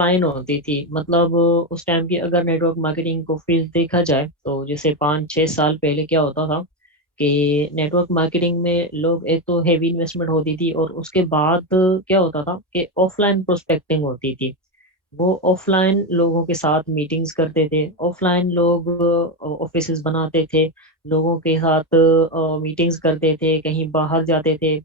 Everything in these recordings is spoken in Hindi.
ऑफलाइन होती थी। मतलब उस टाइम की अगर नेटवर्क मार्केटिंग को फील्ड देखा जाए तो जैसे 5-6 साल पहले क्या होता था कि नेटवर्क मार्केटिंग में लोग एक तो हेवी इन्वेस्टमेंट होती थी, और उसके बाद क्या होता था कि ऑफलाइन प्रोस्पेक्टिंग होती थी। वो ऑफलाइन लोगों के साथ मीटिंग्स करते थे, ऑफलाइन लोग ऑफिसेज बनाते थे, लोगों के साथ मीटिंग्स करते थे, कहीं बाहर जाते थे।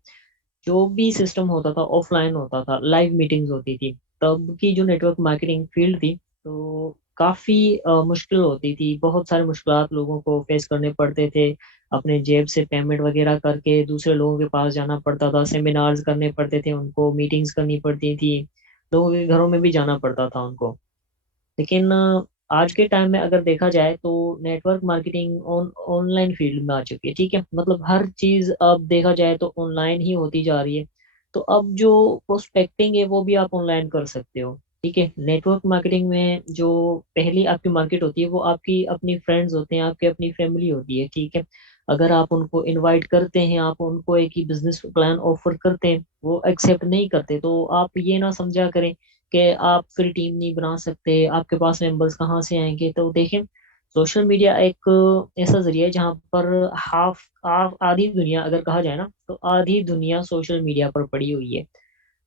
जो भी सिस्टम होता था ऑफलाइन होता था, लाइव मीटिंग्स होती थी। तब की जो नेटवर्क मार्केटिंग फील्ड थी तो काफ़ी मुश्किल होती थी, बहुत सारे मुश्किलात लोगों को फेस करने पड़ते थे। अपने जेब से पेमेंट वगैरह करके दूसरे लोगों के पास जाना पड़ता था, सेमिनार्स करने पड़ते थे उनको, मीटिंग्स करनी पड़ती थी, लोगों के घरों में भी जाना पड़ता था उनको। लेकिन आज के टाइम में अगर देखा जाए तो नेटवर्क मार्केटिंग ऑनलाइन फील्ड में आ चुकी है। ठीक है, मतलब हर चीज अब देखा जाए तो ऑनलाइन ही होती जा रही है। तो अब जो प्रोस्पेक्टिंग है वो भी आप ऑनलाइन कर सकते हो। ठीक है, नेटवर्क मार्केटिंग में जो पहली आपकी मार्केट होती है वो आपकी अपनी फ्रेंड्स होते हैं, आपकी अपनी फैमिली होती है। ठीक है, अगर आप उनको इनवाइट करते हैं, आप उनको एक ही बिजनेस प्लान ऑफर करते हैं, वो एक्सेप्ट नहीं करते, तो आप ये ना समझा करें कि आप फिर टीम नहीं बना सकते, आपके पास मेंबर्स कहाँ से आएंगे। तो देखें, सोशल मीडिया एक ऐसा जरिया है जहाँ पर हाफ हाफ आधी दुनिया, अगर कहा जाए ना तो आधी दुनिया सोशल मीडिया पर पड़ी हुई है।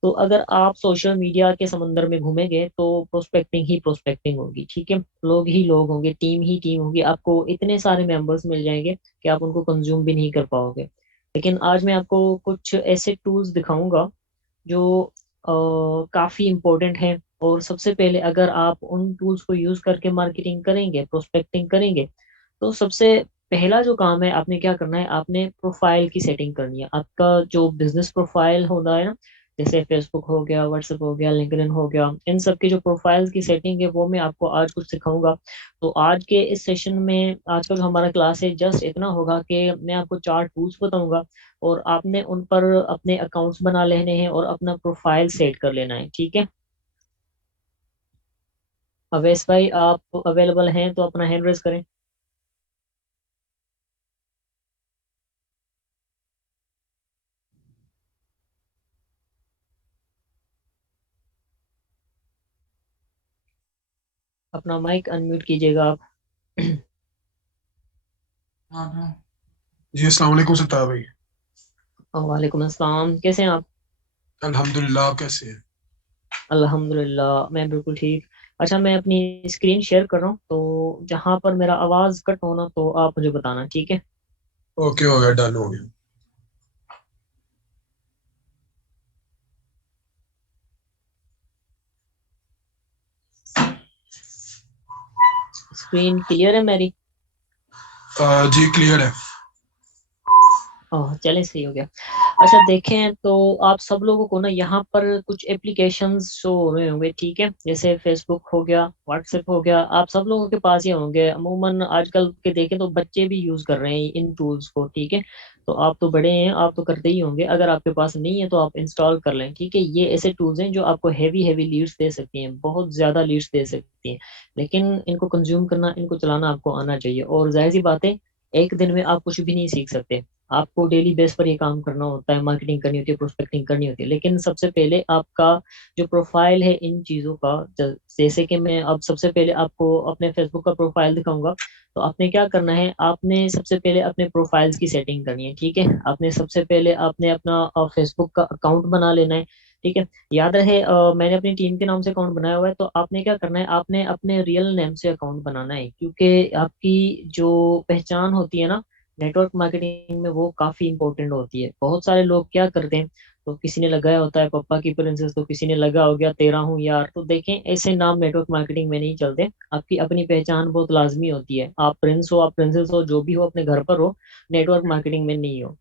तो अगर आप सोशल मीडिया के समंदर में घूमेंगे तो प्रोस्पेक्टिंग ही प्रोस्पेक्टिंग होगी। ठीक है, लोग ही लोग होंगे, टीम ही टीम होगी, आपको इतने सारे मेंबर्स मिल जाएंगे कि आप उनको कंज्यूम भी नहीं कर पाओगे। लेकिन आज मैं आपको कुछ ऐसे टूल्स दिखाऊंगा जो काफ़ी इम्पोर्टेंट है। और सबसे पहले अगर आप उन टूल्स को यूज़ करके मार्केटिंग करेंगे, प्रोस्पेक्टिंग करेंगे, तो सबसे पहला जो काम है आपने क्या करना है, आपने प्रोफाइल की सेटिंग करनी है। आपका जो बिजनेस प्रोफाइल होता है ना, जैसे फेसबुक हो गया, व्हाट्सएप हो गया, लिंक्डइन हो गया, इन सब की जो प्रोफाइल्स की सेटिंग है वो मैं आपको आज कुछ सिखाऊंगा। तो आज के इस सेशन में, आज का जो हमारा क्लास है, जस्ट इतना होगा कि मैं आपको 4 टूल्स बताऊंगा और आपने उन पर अपने अकाउंट्स बना लेने हैं और अपना प्रोफाइल सेट कर लेना है। ठीक है, अवैस भाई आप अवेलेबल हैं तो अपना हैंड रेज करें। अपना माइक अनम्यूट कीजिएगा आप। हाँ हाँ। जी अस्सलाम वालेकुम सत्तार भाई। वालेकुम अस्सलाम, कैसे हैं आप? अल्हम्दुलिल्लाह, आप कैसे हैं? अल्हम्दुलिल्लाह, मैं बिल्कुल ठीक। अच्छा, मैं अपनी स्क्रीन शेयर कर रहा हूँ, तो जहाँ पर मेरा आवाज़ कट होना तो आप मुझे बताना। ठीक है, ओके, हो गया, डन हो गया। स्क्रीन क्लियर है मेरी? जी क्लियर है। ओह, चले, सही हो गया। अच्छा, देखें तो आप सब लोगों को ना यहाँ पर कुछ एप्लीकेशंस शो हो रहे होंगे। ठीक है, जैसे फेसबुक हो गया, व्हाट्सएप हो गया, आप सब लोगों के पास ही होंगे। अमूमन आजकल के देखें तो बच्चे भी यूज़ कर रहे हैं इन टूल्स को। ठीक है, तो आप तो बड़े हैं, आप तो करते ही होंगे। अगर आपके पास नहीं है तो आप इंस्टॉल कर लें। ठीक है, ये ऐसे टूल्स हैं जो आपको हैवी हैवी लीड्स दे सकती हैं, बहुत ज़्यादा लीड्स दे सकती हैं। लेकिन इनको कंज्यूम करना, इनको चलाना आपको आना चाहिए। और जाहिर सी बात है, एक दिन में आप कुछ भी नहीं सीख सकते। आपको डेली बेस पर ये काम करना होता है, मार्केटिंग करनी होती है, प्रोस्पेक्टिंग करनी होती है। लेकिन सबसे पहले आपका जो प्रोफाइल है इन चीज़ों का, जैसे कि मैं अब सबसे पहले आपको अपने फेसबुक का प्रोफाइल दिखाऊंगा। तो आपने क्या करना है, आपने सबसे पहले अपने प्रोफाइल्स की सेटिंग करनी है। ठीक है, आपने सबसे पहले आपने अपना फेसबुक का अकाउंट बना लेना है। ठीक है, याद रहे मैंने अपनी टीम के नाम से अकाउंट बनाया हुआ है, तो आपने क्या करना है, आपने अपने रियल नेम से अकाउंट बनाना है, क्योंकि आपकी जो पहचान होती है ना नेटवर्क मार्केटिंग में, वो काफ़ी इंपॉर्टेंट होती है। बहुत सारे लोग क्या करते हैं, तो किसी ने लगाया होता है पप्पा की प्रिंसेस, तो किसी ने लगा हो गया तेरा हूँ यार। तो देखें, ऐसे नाम नेटवर्क मार्केटिंग में नहीं चलते। आपकी अपनी पहचान बहुत लाजमी होती है। आप प्रिंस हो, आप प्रिंसेस हो, जो भी हो, अपने घर पर हो, नेटवर्क मार्केटिंग में नहीं हो।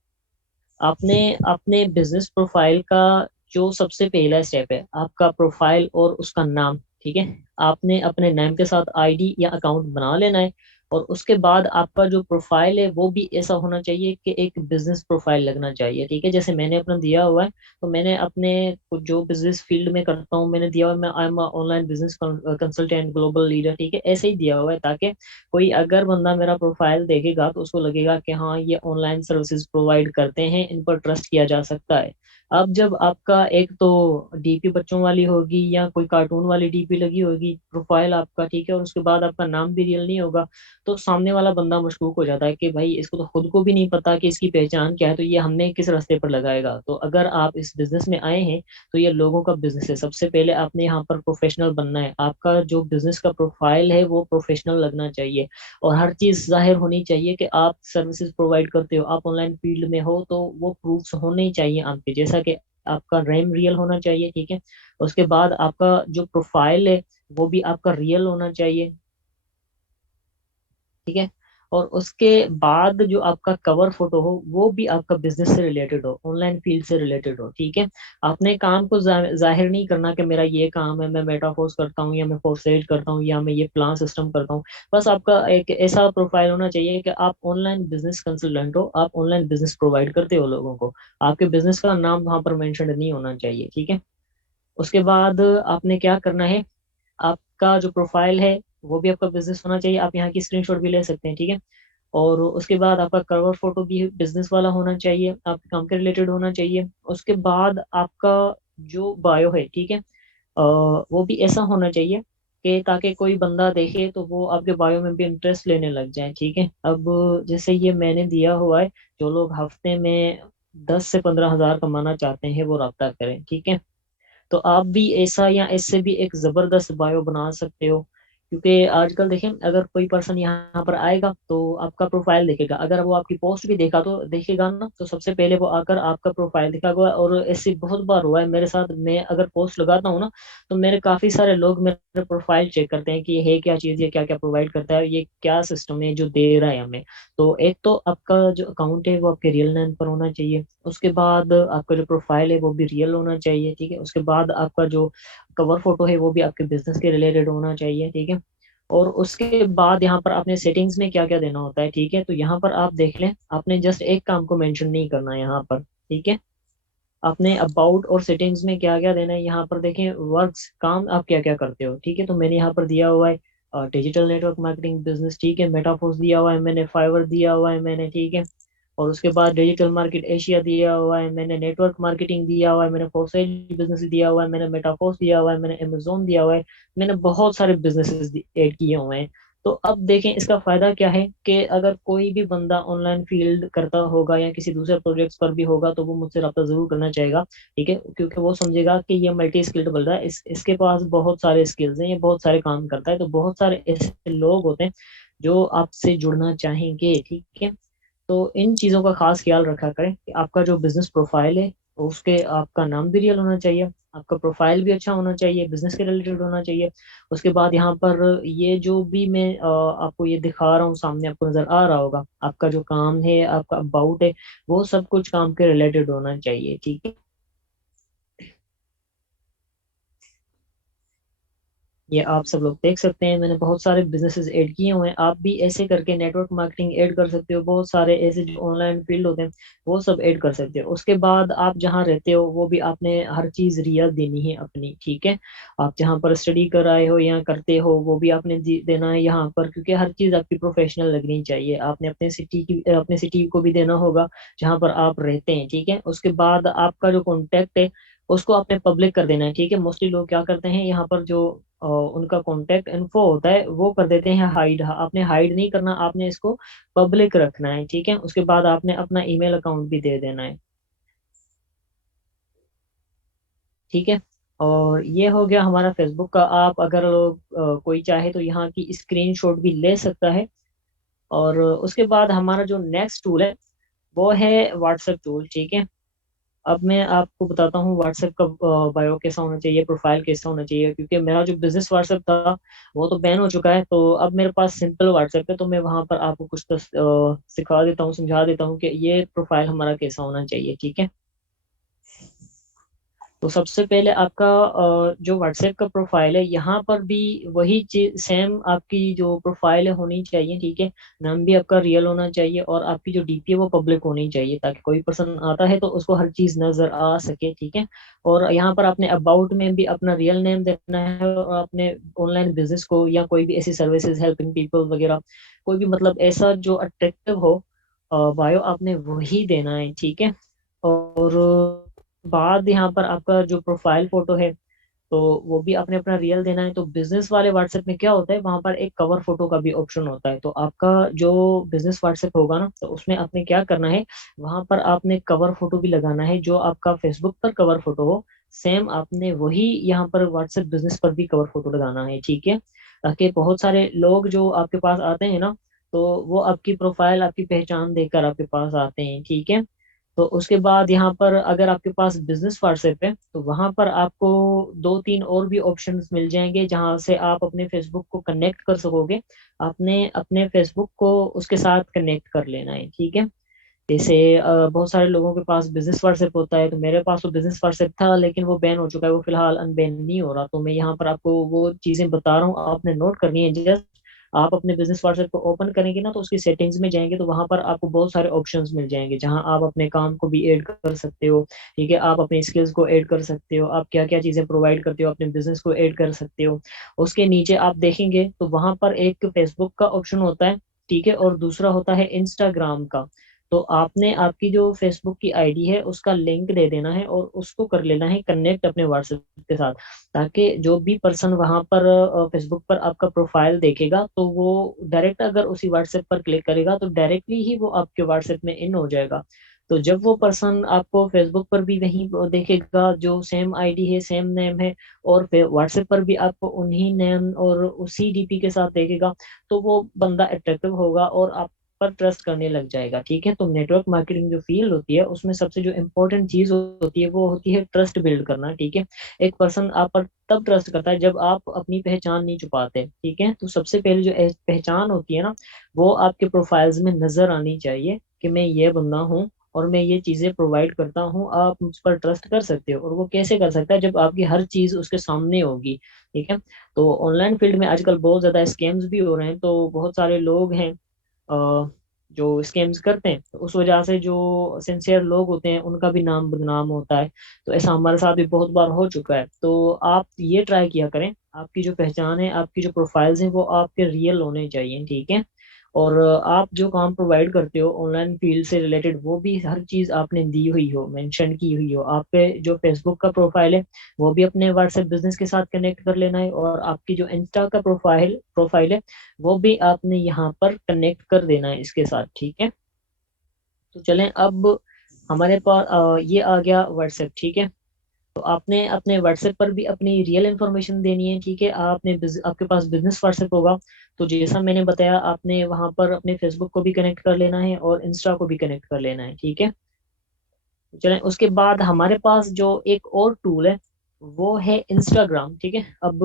आपने अपने बिजनेस प्रोफाइल का जो सबसे पहला स्टेप है, आपका प्रोफाइल और उसका नाम। ठीक है, आपने अपने नाम के साथ आईडी या अकाउंट बना लेना है। और उसके बाद आपका जो प्रोफाइल है वो भी ऐसा होना चाहिए कि एक बिजनेस प्रोफाइल लगना चाहिए, ठीक है। जैसे मैंने अपना दिया हुआ है, तो मैंने अपने जो बिजनेस फील्ड में करता हूँ मैंने दिया हुआ है, मैं I am online business consultant global leader, ठीक है, ऐसे ही दिया हुआ है, ताकि कोई अगर बंदा मेरा प्रोफाइल देखेगा तो उसको लगेगा कि हाँ ये ऑनलाइन सर्विसेज प्रोवाइड करते हैं, इन पर ट्रस्ट किया जा सकता है। अब जब आपका एक तो डीपी बच्चों वाली होगी या कोई कार्टून वाली डीपी लगी होगी प्रोफाइल आपका, ठीक है, और उसके बाद आपका नाम भी रियल नहीं होगा, तो सामने वाला बंदा मशकूक हो जाता है कि भाई इसको तो खुद को भी नहीं पता कि इसकी पहचान क्या है, तो ये हमने किस रास्ते पर लगाएगा। तो अगर आप इस बिजनेस में आए हैं तो ये लोगों का बिजनेस है, सबसे पहले आपने यहाँ पर प्रोफेशनल बनना है, आपका जो बिजनेस का प्रोफाइल है वो प्रोफेशनल लगना चाहिए, और हर चीज जाहिर होनी चाहिए कि आप सर्विसेज प्रोवाइड करते हो, आप ऑनलाइन फील्ड में हो, तो वो प्रूफ्स होने ही चाहिए आपके, जैसा कि आपका नेम रियल होना चाहिए, ठीक है। उसके बाद आपका जो प्रोफाइल है वो भी आपका रियल होना चाहिए, ठीक है। और उसके बाद जो आपका कवर फोटो हो वो भी आपका बिजनेस से रिलेटेड हो, ऑनलाइन फील्ड से रिलेटेड हो, ठीक है। आपने काम को जाहिर नहीं करना कि मेरा ये काम है, मैं मेटाफोर्स करता हूँ या मैं फोरसेज करता हूँ या मैं ये प्लान सिस्टम करता हूँ। बस आपका एक ऐसा प्रोफाइल होना चाहिए कि आप ऑनलाइन बिजनेस कंसल्टेंट हो, आप ऑनलाइन बिजनेस प्रोवाइड करते हो लोगों को, आपके बिजनेस का नाम वहां पर मेंशन नहीं होना चाहिए, ठीक है। उसके बाद आपने क्या करना है, आपका जो प्रोफाइल है वो भी आपका बिजनेस होना चाहिए, आप यहाँ की स्क्रीनशॉट भी ले सकते हैं, ठीक है। और उसके बाद आपका कवर फोटो भी बिजनेस वाला होना चाहिए, आपके काम के रिलेटेड होना चाहिए। उसके बाद आपका जो बायो है, ठीक है, वो भी ऐसा होना चाहिए कि ताकि कोई बंदा देखे तो वो आपके बायो में भी इंटरेस्ट लेने लग जाए, ठीक है। अब जैसे ये मैंने दिया हुआ है, जो लोग हफ्ते में 10 से 15 हज़ार कमाना चाहते हैं वो रब्ता करें, ठीक है। तो आप भी ऐसा या इससे भी एक जबरदस्त बायो बना सकते हो, क्योंकि आजकल देखें अगर कोई पर्सन यहाँ पर आएगा तो आपका प्रोफाइल देखेगा, अगर वो आपकी पोस्ट भी देखा तो देखेगा ना, तो सबसे पहले वो आकर आपका प्रोफाइल दिखागा। और ऐसे बहुत बार हुआ है मेरे साथ, मैं अगर पोस्ट लगाता हूँ ना तो मेरे काफी सारे लोग मेरे प्रोफाइल चेक करते हैं कि ये है क्या चीज, ये क्या क्या प्रोवाइड करता है, ये क्या सिस्टम है जो दे रहा है हमें। तो एक तो आपका जो अकाउंट है वो आपके रियल नेम पर होना चाहिए, उसके बाद आपका जो प्रोफाइल है वो भी रियल होना चाहिए, ठीक है। उसके बाद आपका जो कवर फोटो है वो भी आपके बिजनेस के रिलेटेड होना चाहिए, ठीक है। और उसके बाद यहाँ पर आपने सेटिंग्स में क्या क्या देना होता है, ठीक है, तो यहाँ पर आप देख लें, आपने जस्ट एक काम को मेंशन नहीं करना है यहाँ पर, ठीक है। आपने अबाउट और सेटिंग्स में क्या क्या देना है यहाँ पर देखें, वर्क्स काम आप क्या क्या करते हो, ठीक है। तो मैंने यहाँ पर दिया हुआ है डिजिटल नेटवर्क मार्केटिंग बिजनेस, ठीक है, मेटाफोर्स दिया हुआ है मैंने, फाइवर दिया हुआ है मैंने, ठीक है। और उसके बाद डिजिटल मार्केट एशिया दिया हुआ है मैंने, नेटवर्क मार्केटिंग दिया हुआ है मैंने, फोरसाइट बिजनेस दिया हुआ है मैंने, मेटाफोर्स दिया हुआ है मैंने, अमेजोन दिया हुआ है मैंने, बहुत सारे बिजनेसेस ऐड किए हुए हैं। तो अब देखें इसका फायदा क्या है कि अगर कोई भी बंदा ऑनलाइन फील्ड करता होगा या किसी दूसरे प्रोजेक्ट्स पर भी होगा तो वो मुझसे रब्ता जरूर करना चाहेगा, ठीक है, क्योंकि वो समझेगा कि ये मल्टी स्किल्ड बंदा है, इसके पास बहुत सारे स्किल्स हैं, ये बहुत सारे काम करता है, तो बहुत सारे ऐसे लोग होते हैं जो आपसे जुड़ना चाहेंगे, ठीक है। तो इन चीज़ों का खास ख्याल रखा करें कि आपका जो बिजनेस प्रोफाइल है उसके आपका नाम भी रियल होना चाहिए, आपका प्रोफाइल भी अच्छा होना चाहिए, बिजनेस के रिलेटेड होना चाहिए। उसके बाद यहाँ पर ये जो भी मैं आपको ये दिखा रहा हूँ सामने आपको नजर आ रहा होगा, आपका जो काम है आपका अबाउट है वो सब कुछ काम के रिलेटेड होना चाहिए, ठीक है। ये आप सब लोग देख सकते हैं, मैंने बहुत सारे बिजनेसेस ऐड किए हुए हैं, आप भी ऐसे करके नेटवर्क मार्केटिंग ऐड कर सकते हो, बहुत सारे ऐसे जो ऑनलाइन फील्ड होते हैं वो सब ऐड कर सकते हो। उसके बाद आप जहाँ रहते हो वो भी आपने हर चीज़ रियल देनी है अपनी, ठीक है। आप जहाँ पर स्टडी कर आए हो या करते हो वो भी आपने देना है यहाँ पर, क्योंकि हर चीज़ आपकी प्रोफेशनल लगनी चाहिए, आपने अपने सिटी को भी देना होगा जहाँ पर आप रहते हैं, ठीक है। उसके बाद आपका जो कॉन्टेक्ट है उसको आपने पब्लिक कर देना है, ठीक है। मोस्टली लोग क्या करते हैं यहाँ पर जो उनका कॉन्टेक्ट इन्फो होता है वो कर देते हैं हाइड, आपने हाइड नहीं करना, आपने इसको पब्लिक रखना है, ठीक है। उसके बाद आपने अपना ईमेल अकाउंट भी दे देना है, ठीक है। और ये हो गया हमारा फेसबुक का, आप अगर कोई चाहे तो यहाँ की स्क्रीनशॉट भी ले सकता है। और उसके बाद हमारा जो नेक्स्ट टूल है वो है व्हाट्सएप टूल, ठीक है। अब मैं आपको बताता हूँ व्हाट्सएप का बायो कैसा होना चाहिए, प्रोफाइल कैसा होना चाहिए, क्योंकि मेरा जो बिजनेस व्हाट्सएप था वो तो बैन हो चुका है, तो अब मेरे पास सिंपल व्हाट्सएप है, तो मैं वहां पर आपको कुछ तो सिखा देता हूँ, समझा देता हूँ कि ये प्रोफाइल हमारा कैसा होना चाहिए, ठीक है। तो सबसे पहले आपका जो व्हाट्सएप का प्रोफाइल है, यहाँ पर भी वही चीज सेम आपकी जो प्रोफाइल है होनी चाहिए, ठीक है। नाम भी आपका रियल होना चाहिए और आपकी जो डीपी है वो पब्लिक होनी चाहिए, ताकि कोई पर्सन आता है तो उसको हर चीज नजर आ सके, ठीक है। और यहाँ पर आपने अबाउट में भी अपना रियल नेम देना है, और आपने ऑनलाइन बिजनेस को या कोई भी ऐसी सर्विसेज हेल्पिंग पीपल वगैरह, कोई भी मतलब ऐसा जो अट्रैक्टिव हो बायो, आपने वही देना है, ठीक है। और बाद यहाँ पर आपका जो प्रोफाइल फोटो है, तो वो भी आपने अपना रियल देना है। तो बिजनेस वाले व्हाट्सएप में क्या होता है, वहां पर एक कवर फोटो का भी ऑप्शन होता है। तो आपका जो बिजनेस व्हाट्सएप होगा ना, तो उसमें आपने क्या करना है, वहां पर आपने कवर फोटो भी लगाना है, जो आपका फेसबुक पर कवर फोटो हो, सेम आपने वही यहाँ पर व्हाट्सएप बिजनेस पर भी कवर फोटो लगाना है, ठीक है। ताकि बहुत सारे लोग जो आपके पास आते हैं ना, तो वो आपकी प्रोफाइल, आपकी पहचान देखकर आपके पास आते हैं, ठीक है। तो उसके बाद यहाँ पर अगर आपके पास बिजनेस व्हाट्सएप है, तो वहां पर आपको दो तीन और भी ऑप्शंस मिल जाएंगे, जहां से आप अपने फेसबुक को कनेक्ट कर सकोगे। आपने अपने फेसबुक को उसके साथ कनेक्ट कर लेना है, ठीक है। जैसे बहुत सारे लोगों के पास बिजनेस व्हाट्सएप होता है, तो मेरे पास तो बिजनेस व्हाट्सएप था, लेकिन वो बैन हो चुका है, वो फिलहाल अनबैन नहीं हो रहा। तो मैं यहाँ पर आपको वो चीजें बता रहा हूँ, आपने नोट करनी है। जस्ट आप अपने बिजनेस व्हाट्सएप को ओपन करेंगे ना, तो उसकी सेटिंग्स में जाएंगे, तो वहां पर आपको बहुत सारे ऑप्शंस मिल जाएंगे, जहां आप अपने काम को भी ऐड कर सकते हो, ठीक है। आप अपने स्किल्स को ऐड कर सकते हो, आप क्या क्या चीजें प्रोवाइड करते हो अपने बिजनेस को ऐड कर सकते हो। उसके नीचे आप देखेंगे तो वहां पर एक फेसबुक का ऑप्शन होता है, ठीक है, और दूसरा होता है इंस्टाग्राम का। तो आपने आपकी जो फेसबुक की आईडी है उसका लिंक दे देना है, और उसको कर लेना है कनेक्ट अपने व्हाट्सएप के साथ, ताकि जो भी पर्सन वहां पर फेसबुक पर आपका प्रोफाइल देखेगा, तो वो डायरेक्ट अगर उसी व्हाट्सएप पर क्लिक करेगा, तो डायरेक्टली ही वो आपके व्हाट्सएप में इन हो जाएगा। तो जब वो पर्सन आपको फेसबुक पर भी वही देखेगा, जो सेम आईडी है, सेम नेम है, और फिर व्हाट्सएप पर भी आपको उन्हीं नेम और उसी डीपी के साथ देखेगा, तो वो बंदा अट्रैक्टिव होगा और आप पर ट्रस्ट करने लग जाएगा, ठीक है। तो नेटवर्क मार्केटिंग जो फील्ड होती है, उसमें सबसे जो इम्पोर्टेंट चीज होती है, वो होती है ट्रस्ट बिल्ड करना, ठीक है। एक पर्सन आप पर तब ट्रस्ट करता है जब आप अपनी पहचान नहीं छुपाते, ठीक है। तो सबसे पहले जो पहचान होती है ना, वो आपके प्रोफाइल्स में नजर आनी चाहिए कि मैं ये बंदा हूँ और मैं ये चीजें प्रोवाइड करता हूँ, आप मुझ पर ट्रस्ट कर सकते हो। और वो कैसे कर सकता है, जब आपकी हर चीज उसके सामने होगी, ठीक है। तो ऑनलाइन फील्ड में आजकल बहुत ज्यादा स्कैम्स भी हो रहे हैं, तो बहुत सारे लोग हैं जो स्कैम्स करते हैं, तो उस वजह से जो सिंसियर लोग होते हैं उनका भी नाम बदनाम होता है। तो ऐसा हमारे साथ भी बहुत बार हो चुका है। तो आप ये ट्राई किया करें, आपकी जो पहचान है, आपकी जो प्रोफाइल्स हैं, वो आपके रियल होने चाहिए, ठीक है। और आप जो काम प्रोवाइड करते हो ऑनलाइन फील्ड से रिलेटेड, वो भी हर चीज़ आपने दी हुई हो, मेंशन की हुई हो। आप पे जो फेसबुक का प्रोफाइल है, वो भी अपने व्हाट्सएप बिजनेस के साथ कनेक्ट कर लेना है, और आपकी जो इंस्टा का प्रोफाइल प्रोफाइल है, वो भी आपने यहाँ पर कनेक्ट कर देना है इसके साथ, ठीक है। तो चलें अब हमारे पास ये आ गया व्हाट्सएप, ठीक है। तो आपने अपने व्हाट्सएप पर भी अपनी रियल इन्फॉर्मेशन देनी है, ठीक है। आपके पास बिजनेस व्हाट्सएप होगा, तो जैसा मैंने बताया, आपने वहां पर अपने फेसबुक को भी कनेक्ट कर लेना है और इंस्टा को भी कनेक्ट कर लेना है, ठीक है। चलें उसके बाद हमारे पास जो एक और टूल है, वो है इंस्टाग्राम, ठीक है। अब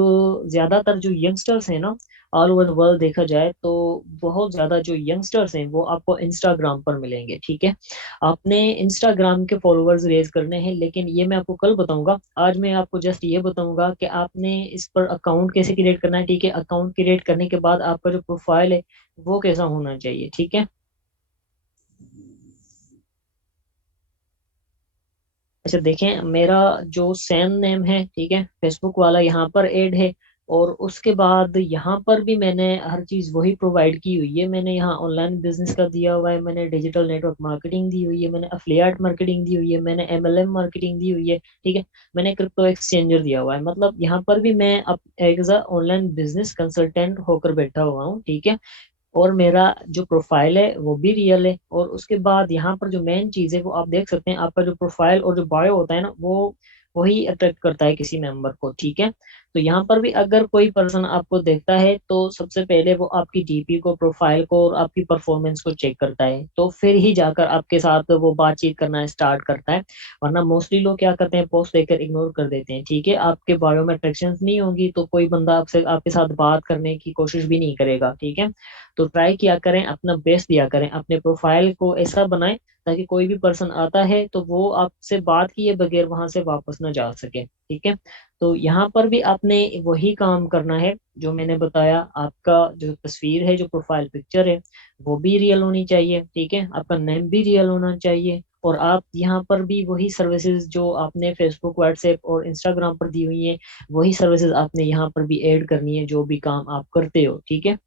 ज्यादातर जो यंगस्टर्स हैं ना, ऑल ओवर द वर्ल्ड देखा जाए तो बहुत ज्यादा जो यंगस्टर्स हैं वो आपको इंस्टाग्राम पर मिलेंगे, ठीक है। आपने इंस्टाग्राम के फॉलोअर्स रेज करने हैं, लेकिन ये मैं आपको कल बताऊंगा। आज मैं आपको जस्ट ये बताऊंगा कि आपने इस पर अकाउंट कैसे क्रिएट करना है, ठीक है। अकाउंट क्रिएट करने के बाद आपका जो प्रोफाइल है वो कैसा होना चाहिए, ठीक है। अच्छा देखें, मेरा जो सेम नेम है, ठीक है, फेसबुक वाला यहाँ पर ऐड है। और उसके बाद यहाँ पर भी मैंने हर चीज़ वही प्रोवाइड की हुई है। मैंने यहाँ ऑनलाइन बिजनेस का दिया हुआ है, मैंने डिजिटल नेटवर्क मार्केटिंग दी हुई है, मैंने अफिलिएट मार्केटिंग दी हुई है, मैंने एमएलएम मार्केटिंग दी हुई है, ठीक है। मैंने क्रिप्टो एक्सचेंजर दिया हुआ है। मतलब यहाँ पर भी मैं अब as a online business consultant होकर बैठा हुआ हूँ, ठीक है। और मेरा जो प्रोफाइल है वो भी रियल है। और उसके बाद यहाँ पर जो मेन चीज़ है वो आप देख सकते हैं, आपका जो प्रोफाइल और जो बायो होता है ना, वो वही अट्रैक्ट करता है किसी मेंबर को, ठीक है। तो यहाँ पर भी अगर कोई पर्सन आपको देखता है तो सबसे पहले वो आपकी डीपी को, प्रोफाइल को और आपकी परफॉर्मेंस को चेक करता है, तो फिर ही जाकर आपके साथ वो बातचीत करना स्टार्ट करता है। वरना मोस्टली लोग क्या करते हैं, पोस्ट देखकर इग्नोर कर देते हैं। ठीक है, आपके बायो में अट्रैक्शन नहीं होगी तो कोई बंदा आपसे, आपके साथ बात करने की कोशिश भी नहीं करेगा। ठीक है, तो ट्राई किया करें, अपना बेस्ट दिया करें, अपने प्रोफाइल को ऐसा बनाएं ताकि कोई भी पर्सन आता है तो वो आपसे बात किए बगैर वहां से वापस ना जा सके। ठीक है, तो यहाँ पर भी आपने वही काम करना है जो मैंने बताया। आपका जो तस्वीर है, जो प्रोफाइल पिक्चर है, वो भी रियल होनी चाहिए। ठीक है, आपका नेम भी रियल होना चाहिए, और आप यहाँ पर भी वही सर्विसेज जो आपने फेसबुक, व्हाट्सएप और इंस्टाग्राम पर दी हुई है, वही सर्विसेज आपने यहाँ पर भी ऐड करनी है, जो भी काम आप करते हो। ठीक है,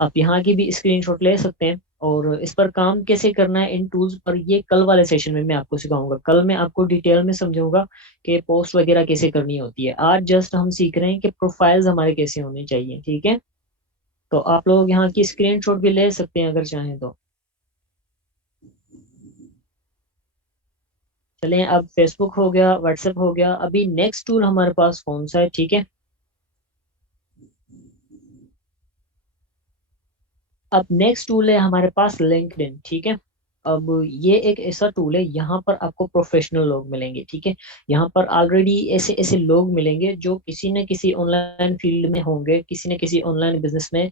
आप यहाँ की भी स्क्रीनशॉट ले सकते हैं। और इस पर काम कैसे करना है इन टूल्स पर, ये कल वाले सेशन में मैं आपको सिखाऊंगा। कल मैं आपको डिटेल में समझाऊंगा कि पोस्ट वगैरह कैसे करनी होती है। आज जस्ट हम सीख रहे हैं कि प्रोफाइल्स हमारे कैसे होने चाहिए। ठीक है, तो आप लोग यहाँ की स्क्रीनशॉट भी ले सकते हैं अगर चाहें तो। चलें, अब फेसबुक हो गया, व्हाट्सएप हो गया, अभी नेक्स्ट टूल हमारे पास कौन सा है? ठीक है, अब नेक्स्ट टूल है हमारे पास लिंक्डइन। ठीक है, अब ये एक ऐसा टूल है, यहाँ पर आपको प्रोफेशनल लोग मिलेंगे। ठीक है, यहाँ पर ऑलरेडी ऐसे ऐसे लोग मिलेंगे जो किसी न किसी ऑनलाइन फील्ड में होंगे, किसी न किसी ऑनलाइन बिजनेस में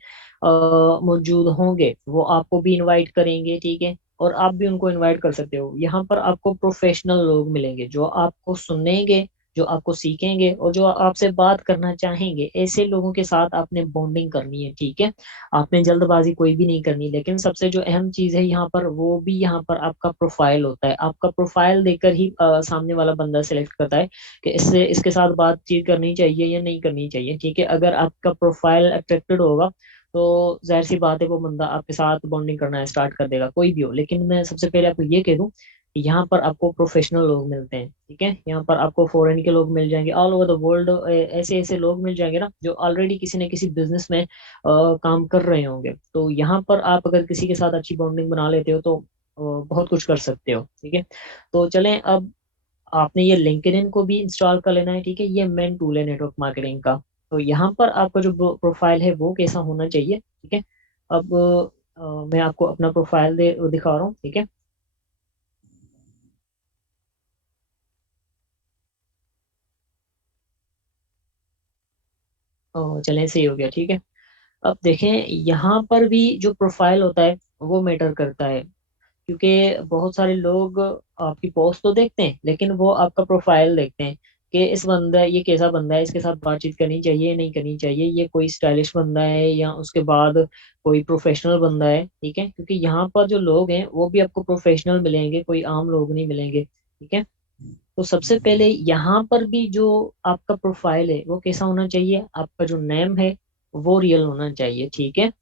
मौजूद होंगे। वो आपको भी इनवाइट करेंगे। ठीक है, और आप भी उनको इनवाइट कर सकते हो। यहाँ पर आपको प्रोफेशनल लोग मिलेंगे जो आपको सुनेंगे, जो आपको सीखेंगे और जो आपसे बात करना चाहेंगे। ऐसे लोगों के साथ आपने बॉन्डिंग करनी है। ठीक है, आपने जल्दबाजी कोई भी नहीं करनी। लेकिन सबसे जो अहम चीज है यहाँ पर, वो भी यहाँ पर आपका प्रोफाइल होता है। आपका प्रोफाइल देखकर ही सामने वाला बंदा सिलेक्ट करता है कि इससे, इसके साथ बातचीत करनी चाहिए या नहीं करनी चाहिए। ठीक है, अगर आपका प्रोफाइल अट्रैक्टेड होगा तो जाहिर सी बात है वो बंदा आपके साथ बॉन्डिंग करना स्टार्ट कर देगा, कोई भी हो। लेकिन मैं सबसे पहले आपको ये कह दूं कि यहाँ पर आपको प्रोफेशनल लोग मिलते हैं। ठीक है, यहाँ पर आपको फॉरेन के लोग मिल जाएंगे, ऑल ओवर द वर्ल्ड। ऐसे ऐसे लोग मिल जाएंगे ना जो ऑलरेडी किसी न किसी बिजनेस में काम कर रहे होंगे। तो यहाँ पर आप अगर किसी के साथ अच्छी बॉन्डिंग बना लेते हो तो बहुत कुछ कर सकते हो। ठीक है, तो चलें, अब आपने ये लिंक्डइन को भी इंस्टॉल कर लेना है। ठीक है, ये मेन टूल है नेटवर्क मार्केटिंग का। तो यहाँ पर आपका जो प्रोफाइल है वो कैसा होना चाहिए? ठीक है, अब मैं आपको अपना प्रोफाइल दिखा रहा हूँ। ठीक है, चलें, सही हो गया। ठीक है, अब देखें, यहाँ पर भी जो प्रोफाइल होता है वो मैटर करता है, क्योंकि बहुत सारे लोग आपकी पोस्ट तो देखते हैं लेकिन वो आपका प्रोफाइल देखते हैं कि इस बंदा, ये कैसा बंदा है, इसके साथ बातचीत करनी चाहिए नहीं करनी चाहिए, ये कोई स्टाइलिश बंदा है या उसके बाद कोई प्रोफेशनल बंदा है। ठीक है, क्योंकि यहाँ पर जो लोग हैं वो भी आपको प्रोफेशनल मिलेंगे, कोई आम लोग नहीं मिलेंगे। ठीक है, तो सबसे पहले यहाँ पर भी जो आपका प्रोफाइल है वो कैसा होना चाहिए, आपका जो नेम है वो रियल होना चाहिए। ठीक है,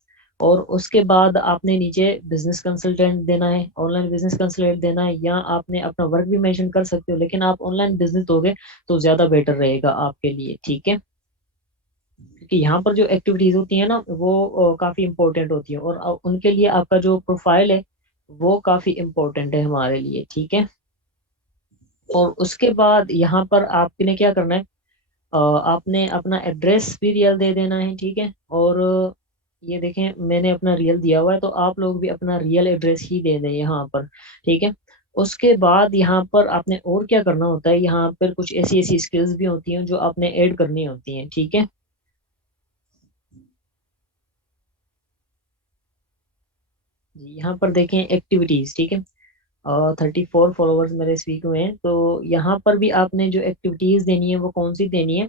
और उसके बाद आपने नीचे बिजनेस कंसल्टेंट देना है, ऑनलाइन बिजनेस कंसल्टेंट देना है, या आपने अपना वर्क भी मेंशन कर सकते हो, लेकिन आप ऑनलाइन बिजनेस दोगे तो ज्यादा बेटर रहेगा आपके लिए। ठीक है, क्योंकि यहाँ पर जो एक्टिविटीज होती है ना वो काफी इंपॉर्टेंट होती है, और उनके लिए आपका जो प्रोफाइल है वो काफी इंपॉर्टेंट है हमारे लिए। ठीक है, और उसके बाद यहाँ पर आपने क्या करना है, आपने अपना एड्रेस भी रियल दे देना है। ठीक है, और ये देखें, मैंने अपना रियल दिया हुआ है, तो आप लोग भी अपना रियल एड्रेस ही दे दें यहाँ पर। ठीक है, उसके बाद यहाँ पर आपने और क्या करना होता है, यहाँ पर कुछ ऐसी ऐसी स्किल्स भी होती हैं जो आपने ऐड करनी होती हैं। ठीक है, जी, यहाँ पर देखें एक्टिविटीज। ठीक है, 34 फॉलोअर्स मेरे इस वीक में हैं, तो यहाँ पर भी आपने जो एक्टिविटीज देनी है वो कौन सी देनी है,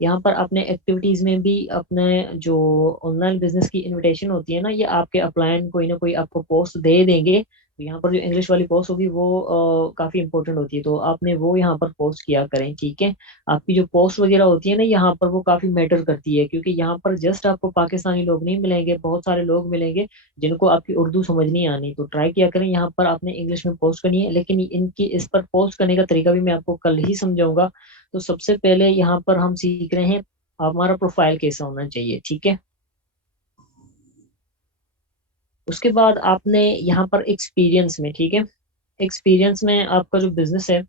यहाँ पर अपने एक्टिविटीज में भी अपने जो ऑनलाइन बिजनेस की इनविटेशन होती है ना, ये आपके अपलायन कोई ना कोई आपको पोस्ट दे देंगे। तो यहाँ पर जो इंग्लिश वाली पोस्ट होगी वो काफी इंपॉर्टेंट होती है, तो आपने वो यहाँ पर पोस्ट किया करें। ठीक है, आपकी जो पोस्ट वगैरह होती है ना यहाँ पर, वो काफी मैटर करती है, क्योंकि यहाँ पर जस्ट आपको पाकिस्तानी लोग नहीं मिलेंगे, बहुत सारे लोग मिलेंगे जिनको आपकी उर्दू समझ नहीं आनी। तो ट्राई किया करें यहाँ पर आपने इंग्लिश में पोस्ट करनी है, लेकिन इनकी इस पर पोस्ट करने का तरीका भी मैं आपको कल ही समझाऊंगा। तो सबसे पहले यहाँ पर हम सीख रहे हैं हमारा प्रोफाइल कैसा होना चाहिए। ठीक है, उसके बाद आपने यहाँ पर एक्सपीरियंस में, ठीक है, एक्सपीरियंस में आपका जो बिजनेस है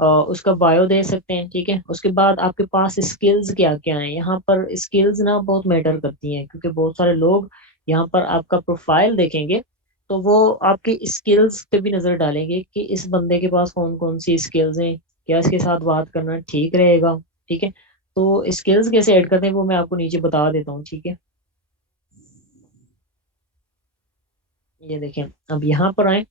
उसका बायो दे सकते हैं, ठीक है। उसके बाद आपके पास स्किल्स क्या क्या हैं, यहाँ पर स्किल्स ना बहुत मैटर करती हैं, क्योंकि बहुत सारे लोग यहाँ पर आपका प्रोफाइल देखेंगे तो वो आपकी स्किल्स पे भी नजर डालेंगे कि इस बंदे के पास कौन कौन सी स्किल्स हैं, क्या इसके साथ बात करना ठीक रहेगा, ठीक है। तो स्किल्स कैसे ऐड करते हैं वो मैं आपको नीचे बता देता हूँ, ठीक है। ये देखें, अब यहाँ पर आए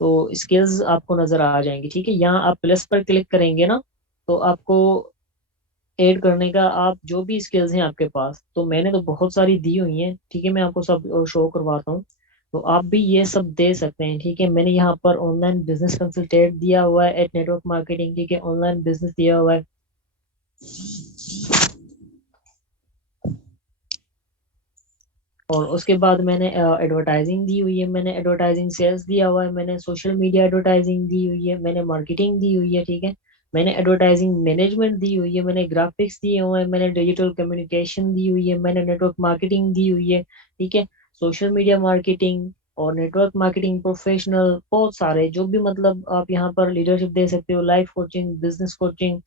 तो स्किल्स आपको नजर आ जाएंगी, ठीक है। यहाँ आप प्लस पर क्लिक करेंगे ना, तो आपको ऐड करने का, आप जो भी स्किल्स हैं आपके पास, तो मैंने तो बहुत सारी दी हुई हैं, ठीक है। मैं आपको सब शो करवाता हूँ, तो आप भी ये सब दे सकते हैं, ठीक है। मैंने यहाँ पर ऑनलाइन बिजनेस कंसल्टेंट दिया हुआ है एट नेटवर्क मार्केटिंग, ठीक है। ऑनलाइन बिजनेस दिया हुआ है, और उसके बाद मैंने एडवर्टाइजिंग दी हुई है, मैंने एडवर्टाइजिंग सेल्स दिया हुआ है, मैंने सोशल मीडिया एडवर्टाइजिंग दी हुई है, मैंने मार्केटिंग दी हुई है, ठीक है। मैंने एडवर्टाइजिंग मैनेजमेंट दी हुई है, मैंने ग्राफिक्स दिए हुए हैं, मैंने डिजिटल कम्युनिकेशन दी हुई है, मैंने नेटवर्क मार्केटिंग दी हुई है, ठीक है। सोशल मीडिया मार्केटिंग और नेटवर्क मार्केटिंग प्रोफेशनल, बहुत सारे जो भी, मतलब आप यहाँ पर लीडरशिप दे सकते हो, लाइफ कोचिंग, बिजनेस कोचिंग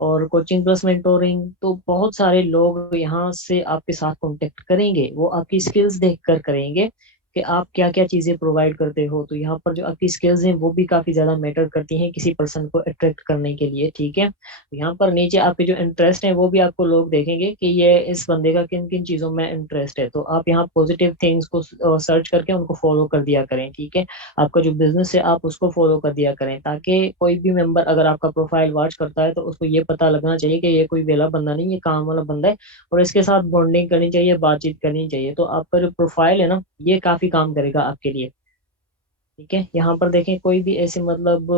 और कोचिंग प्लस मेंटोरिंग। तो बहुत सारे लोग यहाँ से आपके साथ कांटेक्ट करेंगे, वो आपकी स्किल्स देखकर करेंगे कि आप क्या क्या चीजें प्रोवाइड करते हो। तो यहाँ पर जो आपकी स्किल्स हैं वो भी काफी ज्यादा मैटर करती हैं किसी पर्सन को अट्रैक्ट करने के लिए, ठीक है। तो यहाँ पर नीचे आपके जो इंटरेस्ट है वो भी आपको लोग देखेंगे कि ये इस बंदे का किन किन चीजों में इंटरेस्ट है, तो आप यहाँ पॉजिटिव थिंग्स को सर्च करके उनको फॉलो कर दिया करें, ठीक है। आपका जो बिजनेस है आप उसको फॉलो कर दिया करें, ताकि कोई भी मेंबर अगर आपका प्रोफाइल वॉच करता है तो उसको ये पता लगना चाहिए कि ये कोई वेला बंदा नहीं, ये काम वाला बंदा है, और इसके साथ बॉन्डिंग करनी चाहिए, बातचीत करनी चाहिए। तो आपका जो प्रोफाइल है ना, ये काफी काम करेगा आपके लिए, ठीक है। यहाँ पर देखें, कोई भी ऐसे मतलब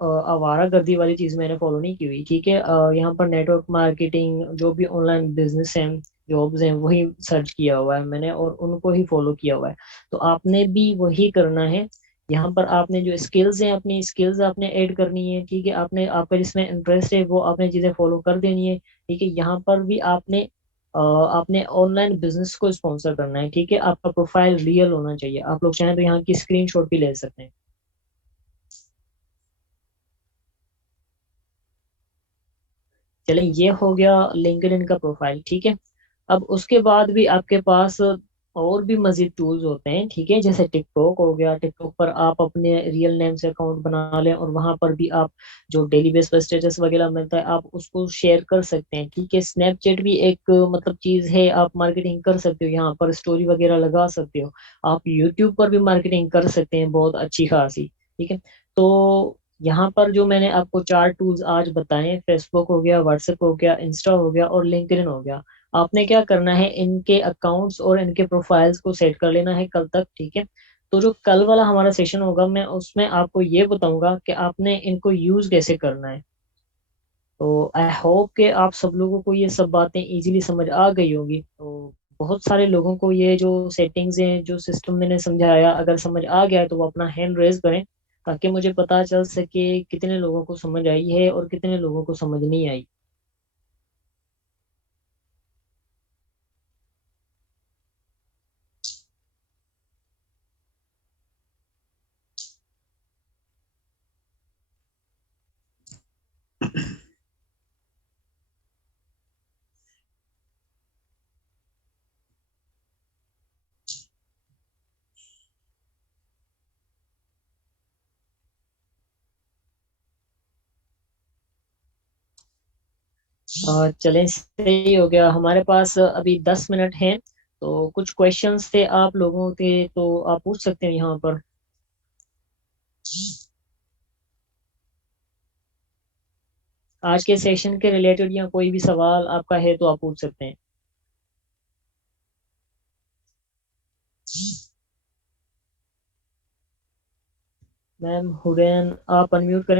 आवारा गर्दी वाली चीज मैंने फॉलो नहीं की हुई, ठीक है। यहाँ पर नेटवर्क मार्केटिंग, जो भी ऑनलाइन बिजनेस हैं, जॉब्स हैं, वही सर्च किया हुआ है मैंने और उनको ही फॉलो किया हुआ है। तो आपने भी वही करना है। यहाँ पर आपने जो स्किल्स हैं, अपनी स्किल्स आपने ऐड करनी है, ठीक है। आपने, आपका जिसमें इंटरेस्ट है वो आपने चीजें फॉलो कर देनी है, ठीक है। यहाँ पर भी आपने ऑनलाइन बिजनेस को स्पॉन्सर करना है, ठीक है। आपका प्रोफाइल रियल होना चाहिए, आप लोग चाहें तो यहाँ की स्क्रीनशॉट भी ले सकते हैं। चलें, ये हो गया लिंक्डइन का प्रोफाइल, ठीक है। अब उसके बाद भी आपके पास और भी मजीद टूल्स होते हैं, ठीक है। जैसे टिकटॉक हो गया, टिकटॉक पर आप अपने रियल नेम से अकाउंट बना लें और वहां पर भी आप जो डेली बेस पर स्टेटस वगैरह मिलता है आप उसको शेयर कर सकते हैं, ठीक है। स्नैपचैट भी एक मतलब चीज है, आप मार्केटिंग कर सकते हो, यहाँ पर स्टोरी वगैरह लगा सकते हो। आप यूट्यूब पर भी मार्केटिंग कर सकते हैं बहुत अच्छी खासी, ठीक है। तो यहाँ पर जो मैंने आपको चार टूल्स आज बताए, फेसबुक हो गया, व्हाट्सएप हो गया, इंस्टा हो गया और लिंक्डइन हो गया, आपने क्या करना है, इनके अकाउंट्स और इनके प्रोफाइल्स को सेट कर लेना है कल तक, ठीक है। तो जो कल वाला हमारा सेशन होगा मैं उसमें आपको ये बताऊंगा कि आपने इनको यूज कैसे करना है। तो आई होप कि आप सब लोगों को ये सब बातें इजीली समझ आ गई होगी। तो बहुत सारे लोगों को ये जो सेटिंग्स हैं, जो सिस्टम मैंने समझाया, अगर समझ आ गया है तो वो अपना हैंड रेज करें, ताकि मुझे पता चल सके कितने लोगों को समझ आई है और कितने लोगों को समझ नहीं आई। चलें, सही हो गया। हमारे पास अभी 10 मिनट हैं, तो कुछ क्वेश्चंस थे आप लोगों के, तो आप पूछ सकते हैं यहाँ पर। आज के सेशन के रिलेटेड या कोई भी सवाल आपका है तो आप पूछ सकते हैं। मैम हुरैन, आप अनम्यूट करें।